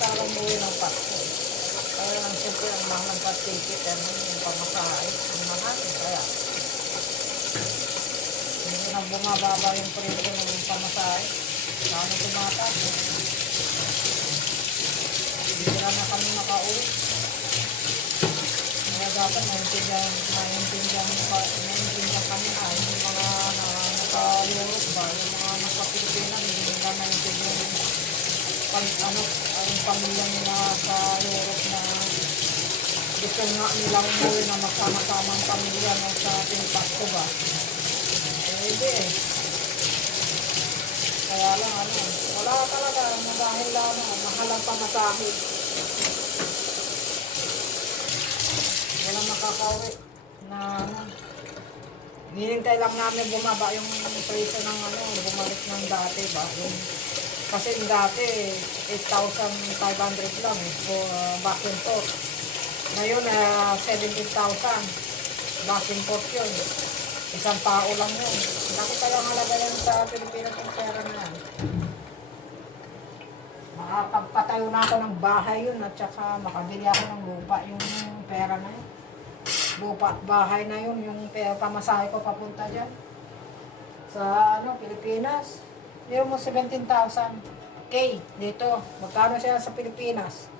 samantalang buhay ng Pasko. Kaya lang siyempre ang mahal ng patikit, yung pamasahe, ang mahal. Kaya hindi na bumababa yung presyo ng pamasahe. Kano tumataas eh. Hindi na kami makauwi. Kaya dapat maintindihan kami na yung mga nasa-Europe ba, yung mga nasa-Pilipinas, hindi nila maintindihan yung pamilya nila sa Europe na gusto nga nilang umuwi na magsama-samang pamilya no, sa Pasko ba. Hindi eh. Kaya lang wala talaga dahil mahal ang pamasahe. Walang makakauwi na hinintay lang namin bumaba yung presyo ng bumalik ng dati ba. Kasi yung dati 8,500 lang for back and forth. Ngayon 17,000 back and forth yun. Isang tao lang yun. Bakit kaya halaga yan sa Pilipinas yung pera na yan? Makapagpatayo na ako ng bahay yun at saka makabili ako ng lupa yung pera na yun. Lupa at bahay na yun, yung pamasahe ko papunta dyan. Sa Pilipinas. Meron mo 17,000 K dito. Magkano siya sa Pilipinas?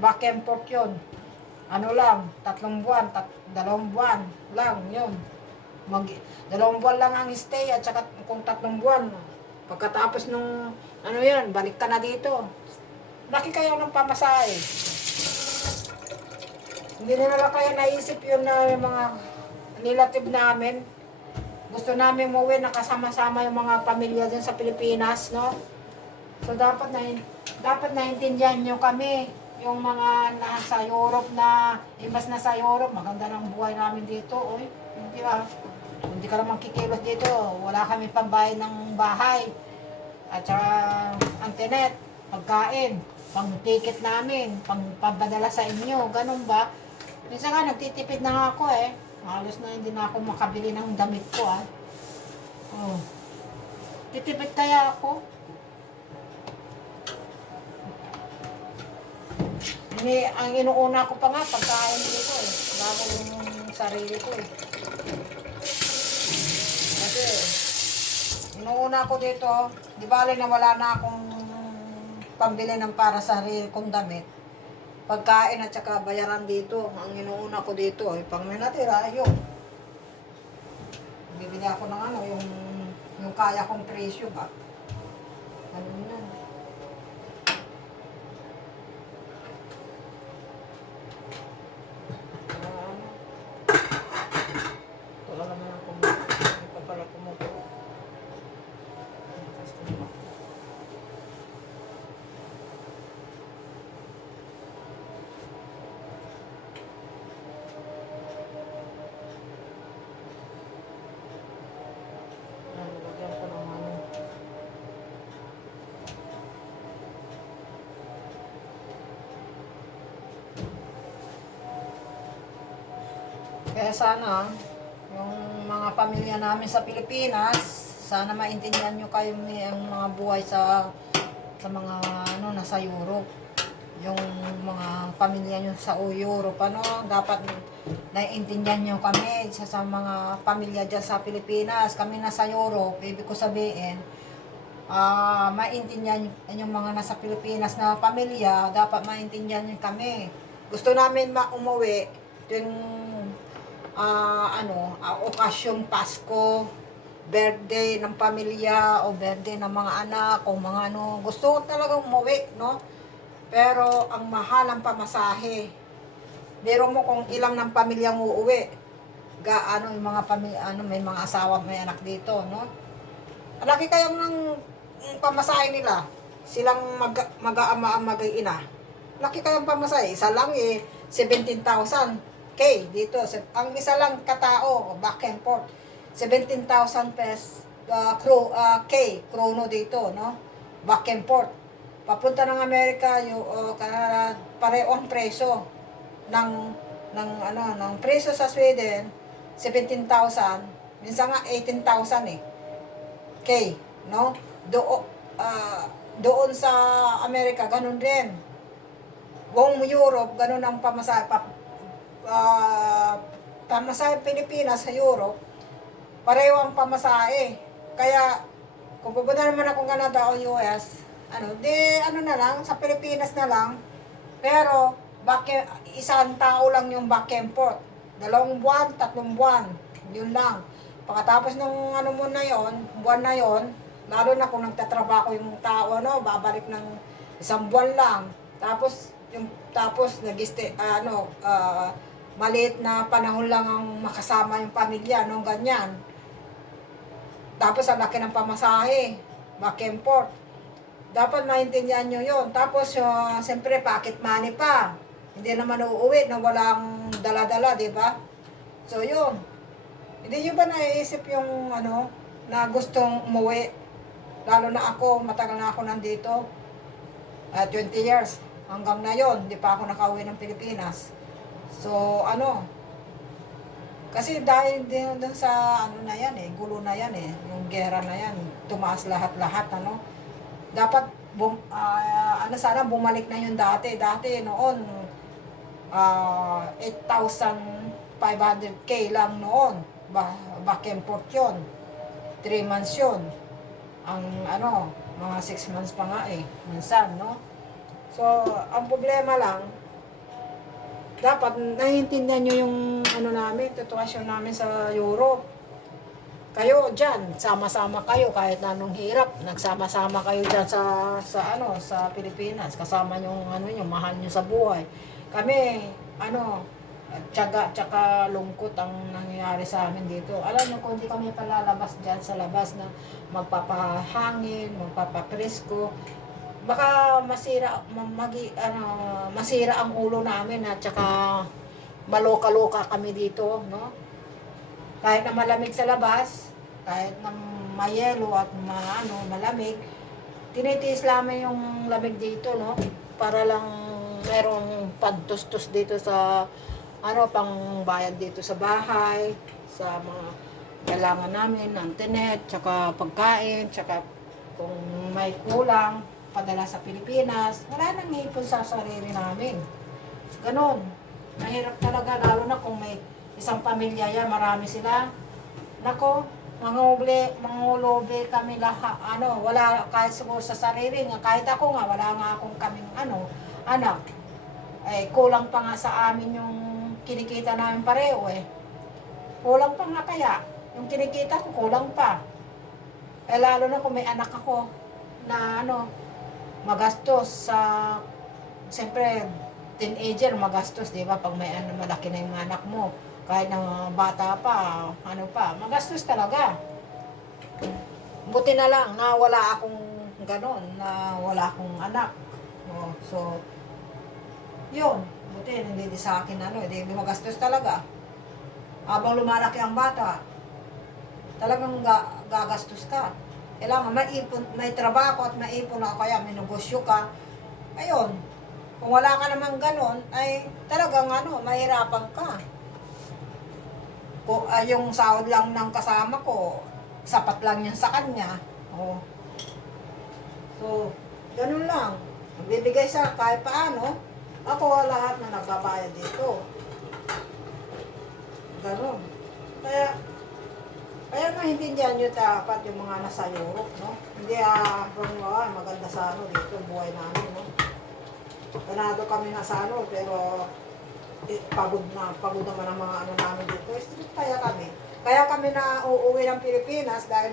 Back and forth yun. Lang, 3 buwan, 2 buwan lang yun. 2 buwan lang ang stay at saka kung 3 buwan, pagkatapos nung yan, balik ka na dito. Laki kayo ng pamasahe. Hindi nila kaya naisip yun na yung mga relative namin. Gusto namin umuwi nakasama-sama yung mga pamilya dyan sa Pilipinas, no? So dapat naintindihan nyo kami. Yung mga nasa Europe na, imbas na sa Europe, maganda ng buhay namin dito. Oy, hindi ka naman kikilos dito. Wala kami pambayad ng bahay. At saka internet, pagkain, pang-ticket namin, pang-padala sa inyo. Ganun ba? Minsan nga, nagtitipid na nga ako eh. Halos na hindi na ako makabili ng damit ko ah. Oh. Titipid kaya ako? Ang inuuna ko pa nga, pagkain dito eh. Bago yung sarili ko eh. Kasi, inuuna ko dito, di bali na wala na akong pambili ng para sa sarili kong damit. Pagkain at saka bayaran dito. Ang inuuna ko dito, pang may natira, yun. Bibili ako ng yung kaya kong presyo ba. Ano yan? Wala naman ang kumuha. Hindi pa pala kumuha. Lagyan ko ng Kaya sana, yung mga pamilya namin sa Pilipinas, sana maintindihan nyo kayo ang mga buhay sa mga nasa Europe. Yung mga pamilya nyo sa Europe, dapat naiintindihan nyo kami sa mga pamilya dyan sa Pilipinas. Kami nasa Europe, ibig ko sabihin, maintindihan yung mga nasa Pilipinas na pamilya, dapat maintindihan nyo kami. Gusto namin umuwi yung okasyon Pasko, birthday ng pamilya o birthday ng mga anak o mga gusto ko talaga umuwi, no? Pero ang mahal ang pamasahe. Biro mo kung ilang ng pamilyang uuwi. Yung mga pamilya, may mga asawa, may anak dito, no? Laki kayang ng pamasahe nila. Silang mag-aama, mag-ina. Laki kayang pamasahe. Isa lang 17,000 K dito. Ang isa lang katao, back and forth. 17,000 pesos K, krono dito, no? Back and forth. Papunta ng Amerika, pareho ang preso ng preso sa Sweden, 17,000, minsan nga 18,000 K, no? doon sa Amerika, ganun din. Buong Europe, ganun ang pamasahe. Pamasahe Pilipinas sa Europe, pareho ang pamasahe. Kaya, kung pupunta naman akong Canada o US, ano na lang, sa Pilipinas na lang. Pero, isang tao lang yung back and forth. 2 buwan, 3 buwan. Yun lang. Pagkatapos ng ano mo na yon, buwan na yon, lalo na kung nagtatrabaho yung tao, babalik ng 1 buwan lang. Tapos maliit na panahon lang ang makasama yung pamilya, ganyan. Tapos ang laki ng pamasahe, back and forth. Dapat maintindihan nyo yun. Tapos, siyempre, pocket money pa. Hindi naman uuwi na walang dala-dala, di ba? So, yun. Hindi nyo ba naiisip yung, na gustong umuwi? Lalo na ako, matagal na ako nandito. 20 years. Hanggang na yun, hindi pa ako nakauwi ng Pilipinas. So, kasi dahil din dun sa, na yan gulo na yan yung gera na yan. Tumaas lahat-lahat, dapat sana bumalik na yung dati noon 8,500k lang noon back and forth yun, 3 months yun ang mga 6 months pa nga minsan, so ang problema lang, dapat naiintindihan nyo yung namin, situasyon namin sa Europe. Kayo dyan, sama-sama kayo kahit na anong hirap, nagsama-sama kayo dyan sa Pilipinas, kasama yung yung mahal nyo sa buhay. Kami, tiyaga tsaka lungkot ang nangyayari sa amin dito. Alam nyo, kung hindi kami palalabas dyan sa labas na magpapahangin, magpapapresko, baka masira ang ulo namin at tsaka maloka-loka kami dito, Kahit na malamig sa labas, kahit na mayelo at malamig, tinitiis namin yung lamig dito, Para lang merong pantustos dito sa pang bayad dito sa bahay, sa mga kailangan namin, internet, tsaka pagkain, tsaka kung may kulang, padala sa Pilipinas, wala nang ipon sa sarili namin. Ganon. Mahirap talaga, lalo na kung may isang pamilya yan, marami sila. Nako, mangulobe kami lahat, wala kahit sa sarili nga, kahit ako nga, wala nga akong kaming anak. Kulang pa nga sa amin yung kinikita namin pareho Kulang pa nga kaya, yung kinikita ko kulang pa. Lalo na kung may anak ako na magastos sa, siyempre, teenager, magastos, di ba? Pag may malaki na yung anak mo, kahit na bata pa, magastos talaga. Buti na lang na wala akong ganon, na wala akong anak. So, yun. Buti, hindi sa akin, hindi magastos talaga. Habang lumalaki ang bata, talagang gagastos ka. Kailangan may trabaho at maipon na, kaya may negosyo ka. Ayun. Kung wala ka namang ganon, ay talagang mahirapan ka. Yung sahod lang ng kasama ko, sapat lang yan sa kanya. So, ganun lang. Bibigay sa kahit paano, ako lahat na nagbabayad dito. Ganun. Kaya maintindihan nyo dapat yung mga nasa Europe, Hindi maganda sa dito, buhay namin, Ganado kami na sa pero pagod naman ang mga namin dito. Strict kaya kami na uuwi ng Pilipinas dahil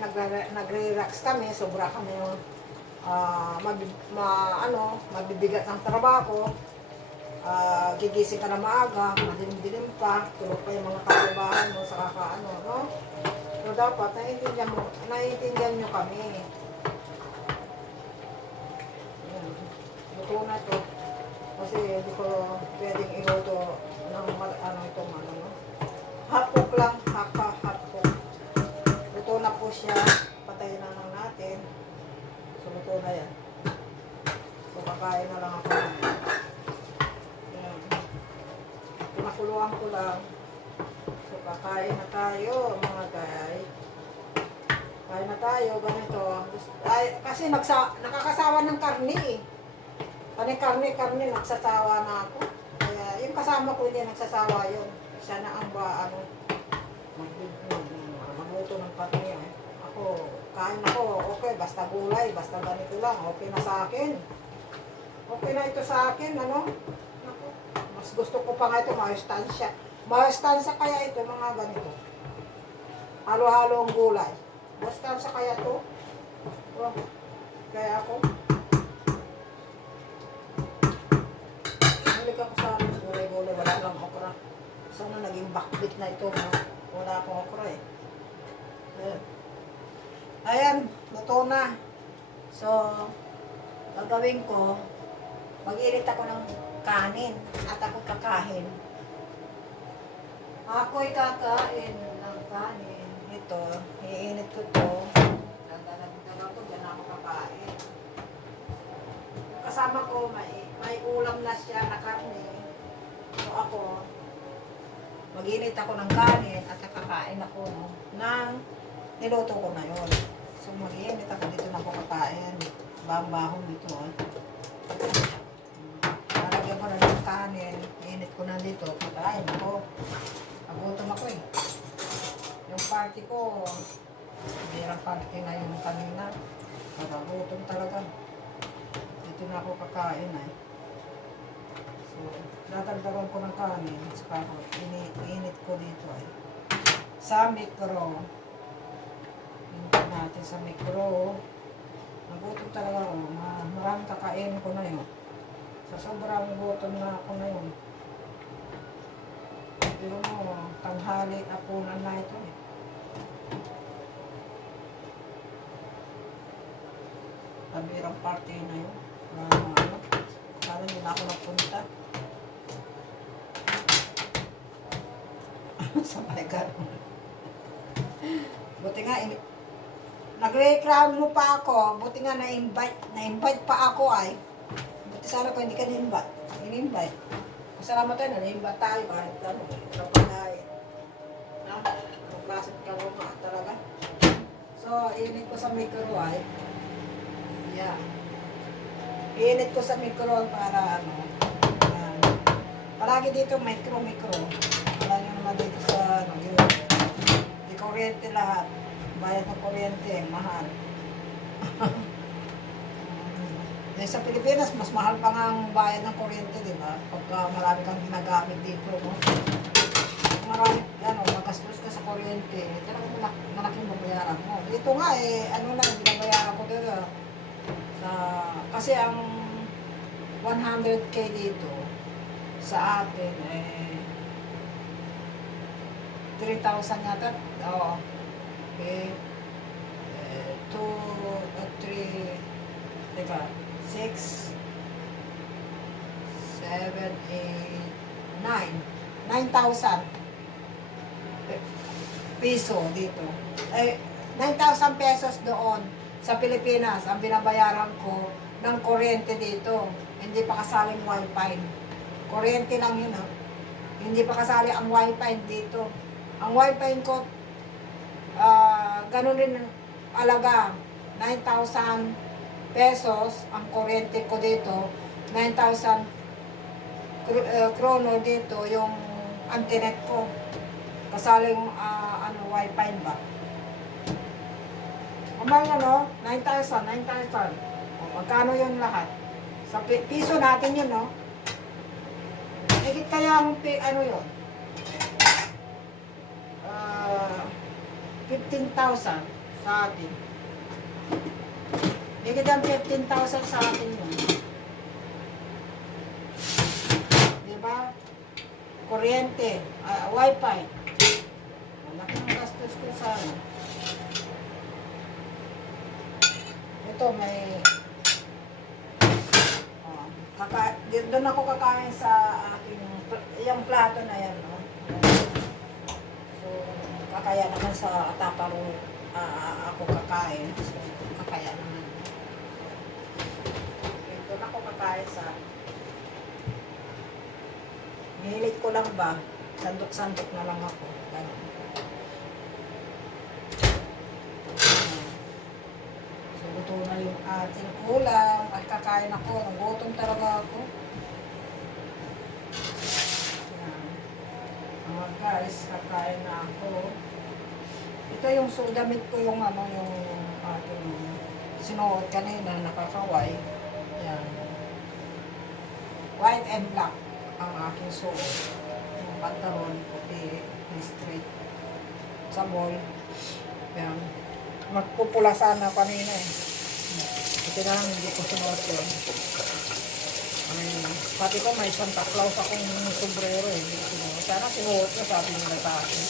nagre-relax kami, sobra kami yung mabibigat ng trabaho. Gigising ka na maaga, madilim-dilim pa, tulog pa yung mga kababahan mo sa So dapat naiintindihan nyo kami. Luto na to. Kasi hindi ko pwedeng iluto ng itong hotpot lang, hotpot. Luto na po siya, patayin na lang natin. So luto na yan. So kakain na lang ako. Pinakuluan ko lang. So kakain na tayo mga guys. Kaya na tayo, ganito. Ay, kasi nakakasawa ng karne eh. Karne, nagsasawa na ako. Kaya yung kasama ko hindi nagsasawa yun. Siya na ang magluto ng karne eh. Ako, kain ako, okay, basta gulay, basta ganito lang, okay na sa akin. Okay na ito sa akin, ano? Ako, mas gusto ko pa nga ito, maustansya. Maustansya kaya ito, mga ganito. Halo-halo ang gulay. Maustansya kaya ito. Oh, kaya ako. Balik ako sa gulay-gulay, wala lang okra. Sana naging backbit na ito, no? Wala akong okra eh. Ayan, luto na. So, gagawin ko, mag-irit ako ng kanin at ako kakain. Ako'y kakain ng kanin. Ito, iinit ko to. Dala ko, dyan ako kakain. Kasama ko, may ulam na siya na karne. So ako, mag-init ako ng kanin at kakain ako ng niluto ko na yun. So mag-init ako dito na ako kakain. Bahong dito. Lalagyan ko na ng kanin. Init ko na dito. Kakain ako. Nagutom ako eh. Yung party ko, birang party na yung kanina. Nagutom talaga. Dito na ako kakain eh. So, dadagdagan ko ng kanin. Saka ko, init ko dito eh. Sa mikro. Init natin sa mikro. Nagutom talaga ako. Maraming kakain ko na yun. Sa sobrang gutom na ako na yun. Pero mo, tanghali na punan na ito eh. Pabirang party na yun. Kala hindi na ako napunta. Sa paligan. Buti nga, nag-reclam mo pa ako. Buti nga na-invite pa ako ay. Buti sana ko hindi ka na-invite. In-invite. Masalamat tayo na na-invite tayo kahit ano. Kapag anong klaseng karoma talaga. So, init ko sa micro ay. Yeah. Init ko sa micro para ano. Palagi dito micro. Wala nyo naman dito sa ano yun. Di kuryente lahat. Bayad ng kuryente, mahal. Sa Pilipinas, mas mahal pa nga ang bayad ng kuryente, di ba? Pagka marami kang ginagamit dito, no? Marami, magastos ka sa kuryente, talagang malaking babayaran mo. Dito nga, ano lang, binabayaran ko dito. Kasi ang 100K dito, sa atin, 3,000 yata. Oo. Okay. 2, 3, teka, 6, 7, 8, 9. 9,000 piso dito. 9,000 pesos doon sa Pilipinas ang binabayaran ko ng kuryente dito. Hindi pa kasaling wifi. Kuryente lang yun, ha. Hindi pa kasali ang wifi dito. Ang wifi ko, ganun din alaga. 9,000 pesos ang kuryente ko dito. 9,000 krono dito yung antinet ko. Kasaling wifi ba? Umang no? 9,000. Magkano yun lahat? Sa piso natin yun, no? Higit kaya ang yun? 15,000 sa atin. Higit ang 15,000 sa atin yun. Diba? Kuryente, wifi. Malaki ang gastos ko sa ano. Ito may doon ako kakain sa aking yung plato na yan, no? So, kakaya naman sa Tupperware ako kakain. So, kakaya naman. Doon ako kakain sa nihilig ko lang ba? Sandok-sandok na lang ako. Ganun. ating ulam at kakain ako. Nagutom talaga ako. Yan. Mga guys, kakain na ako. Ito yung damit ko, yung yung ating sinuot kanina, nakakaway. Yan. White and black ang aking suot. Yung pantalon, puti, straight. Sa mall. Yan. Magpupula sana kanina eh. Ito na lang, hindi ko sinuot yun. Pati ko may Santa Claus akong sombrero eh. Hindi ko sinuot. Sana sinuot ko, sabi nila sa akin.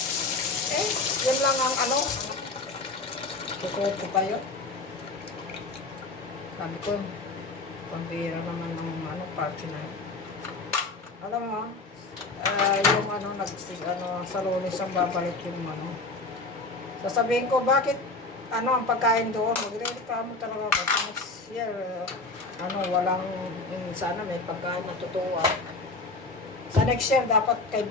Yun lang ang susuot ko kayo. Sabi ko, pambira naman ng party na yun. Alam mo, yung sa Lunes ang babalik yung sasabihin ko, bakit ang pagkain doon, magre-reklamo talaga ako. Next year, walang, sana may pagkain na totoo. Sa next year, dapat kay ng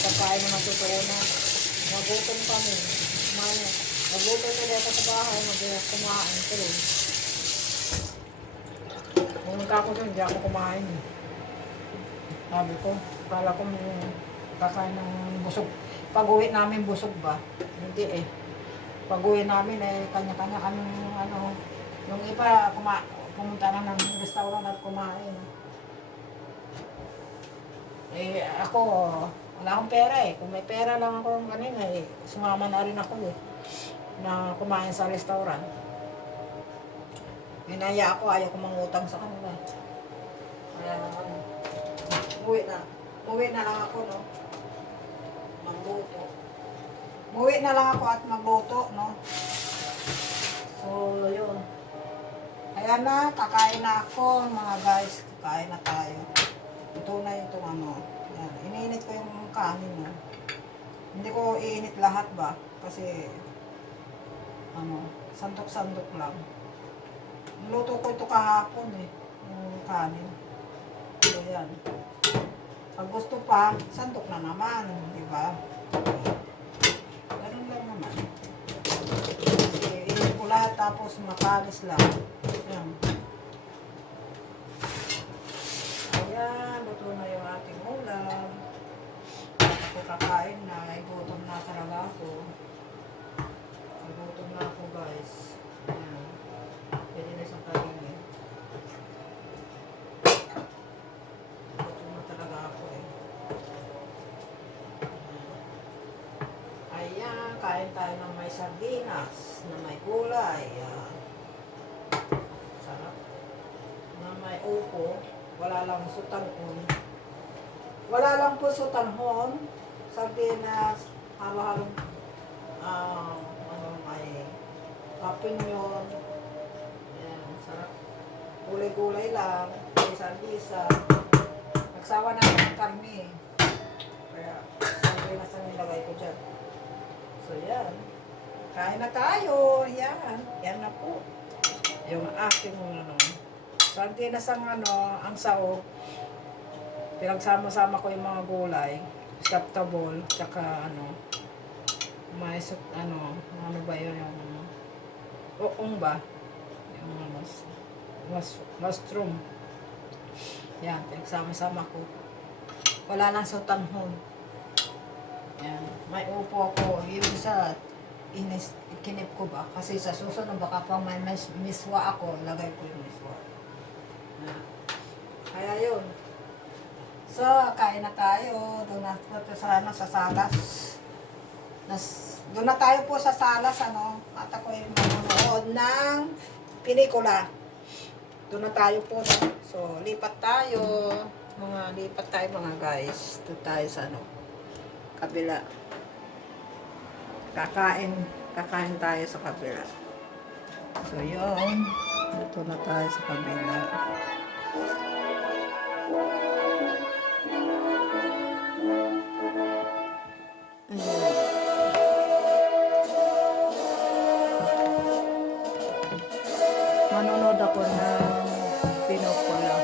pagkain na totoo na. Magutom kami. Magutom ko dito sa bahay, kumain ko rin. Kung nagkako doon, hindi ako kumain. Sabi ko, kala ko kakain ng busog. Pag-uwi namin busog ba? Hindi eh. Pag-uwi namin kanya-kanya kaming yung iba pumunta na ng restaurant at kumain. Ako, wala akong pera eh. Kung may pera lang ako kanina sumama na rin ako na kumain sa restaurant. Hinaya ako, ayaw ko mangutang sa kanila. Kaya, uwi na lang ako, magluto. Uwi na lang ako at magluto, So, yun. Ayan na, kakain na ako, mga guys. Kakain na tayo. Ito na itong yan. Iniinit ko yung kanin, Hindi ko iinit lahat ba? Kasi, sandok-sandok lang. Niluto ko ito kahapon, yung kanin. So, yan. Pag gusto pa, sandok na naman, di ba? Ganun lang naman. Iinit ko lahat, tapos makalis lang. Yan. Ayan, luto na yung ating ulam. Ako kakain na, gutom na talaga ako. Gutom na ako, guys. Ayan. Pwede na isang kainin. Gutom na talaga ako Ayan, kain tayo ng may sardinas, na may gulay. Sarap. Na may upo. Wala lang sutanhon. Wala lang po sutanhon. Sardinas, halo-halong may kapinyon. Ayan, sarap. Gulay-gulay lang. May sardisa. Nagsawa na ng karne. Kaya, sardinas ang nilagay ko dyan. So, yan. Kain na tayo. Yan. Yan na po. Yung aking sardinas ang saog. Pinagsama-sama ko yung mga gulay. Acceptable. Tsaka may ba yun yung uong ba? Yung mushroom. Yan. Pinagsama-sama ko. Wala lang sutanhon. Yan. May upo ako. Yung isa kinip ko ba? Kasi sa susunod baka pang may miswa ako. Lagay ko yung miswa. Kaya yun. So, kain na tayo. Doon na po sa salas. Doon na tayo po sa salas, At ako yung manonood ng pelikula. Doon na tayo po. So, lipat tayo. Lipat tayo mga guys. Doon tayo sa kabila. Kakain tayo sa kabila. So, yun. Dito na tayo sa kabila. Manonood ako ng pelikula.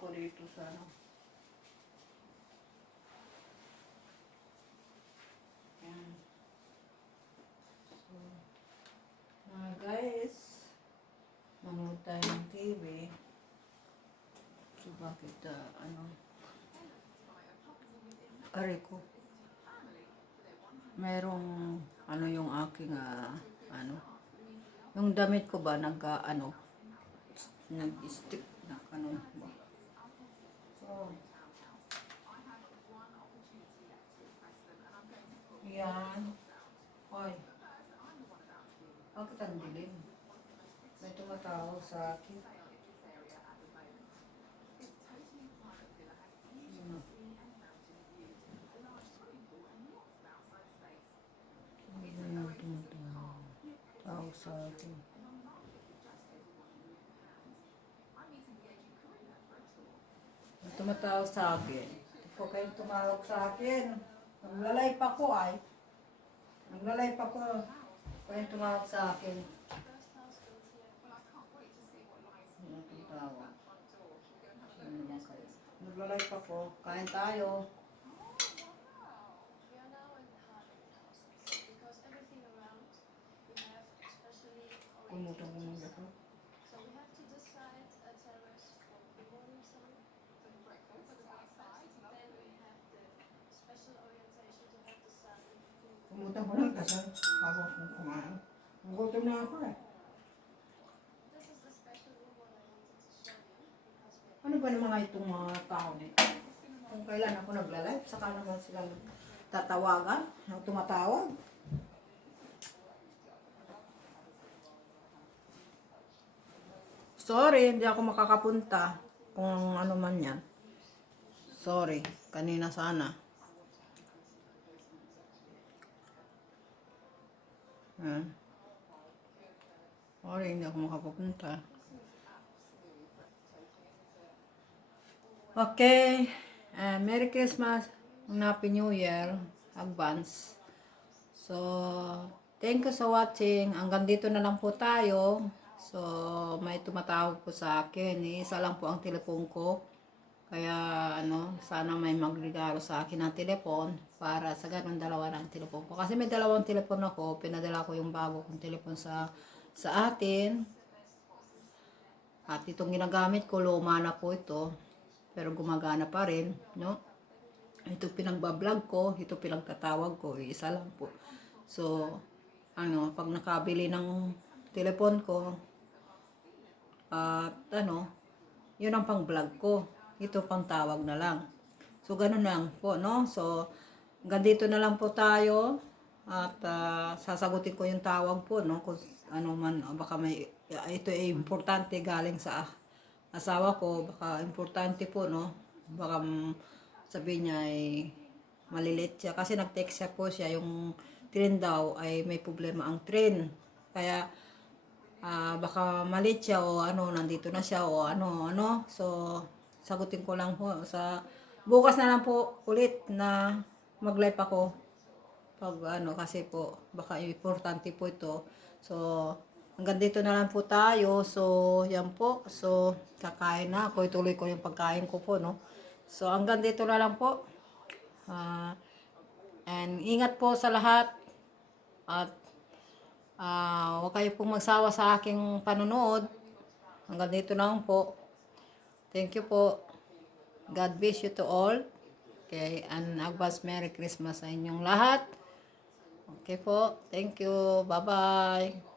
ako dito sa ano. Yan. So, guys, manood tayo ng TV. So, bakit, aray ko. Merong, yung aking, yung damit ko ba, nag-stick na, ba. So, yan. Hoy, bakit ang dilim? May tumatawag sa akin. Tawag sa akin. May tumatawag sa akin. Ito po kayong tumawag sa akin. Naglalay pa ko ay. Naglalay pa ko. Kayong tumawag sa akin. Tumawag. Sino naman kayo? Naglalay pa ko. Kain tayo. Kumutong mo na ito. Kumutong ko lang kasi bago akong kumain. Gutom na ako eh. Ano ba naman nga itong mga tao nito? Kung kailan ako nagla-live, saka naman sila tatawagan, tumatawag. Sorry, hindi ako makakapunta kung ano man yan. Sorry, kanina sana. Sorry, hindi ako makapunta. Okay, Merry Christmas, Happy New Year, advance. So, thank you sa watching. Hanggang dito na lang po tayo. So, may tumatawag po sa akin. Isa lang po ang telepon ko. Kaya, sana may magregalo sa akin ng telepon para sa ganun dalawa ng telepon ko. Kasi may dalawang telepon ako. Pinadala ko yung bago kong telepon sa atin. At itong ginagamit ko, luma na po ito. Pero gumagana pa rin, no? Ito pinagbablog ko, ito pinagtatawag ko, isa lang po. So, pag nakabili ng telepon ko, at yun ang pang vlog ko. Ito pang tawag na lang. So, ganun lang po, no? So, hanggang dito na lang po tayo. At sasagutin ko yung tawag po, no? Kung ano man, baka ito ay importante galing sa asawa ko. Baka importante po, no? Baka sabihin niya ay malilit siya. Kasi nag-text siya po siya, yung train daw ay may problema ang train. Kaya, baka malit siya o nandito na siya o So, sagutin ko lang po. Bukas na lang po ulit na mag-live ako. Pag kasi po, baka importante po ito. So, hanggang dito na lang po tayo. So, yan po. So, kakain na ako. Ituloy ko yung pagkain ko po, no? So, hanggang dito na lang po. And ingat po sa lahat. At huwag kayo pong magsawa sa aking panonood. Hanggang dito na lang po. Thank you po. God bless you to all. Okay, and advance Merry Christmas sa inyong lahat. Okay po. Thank you. Bye-bye.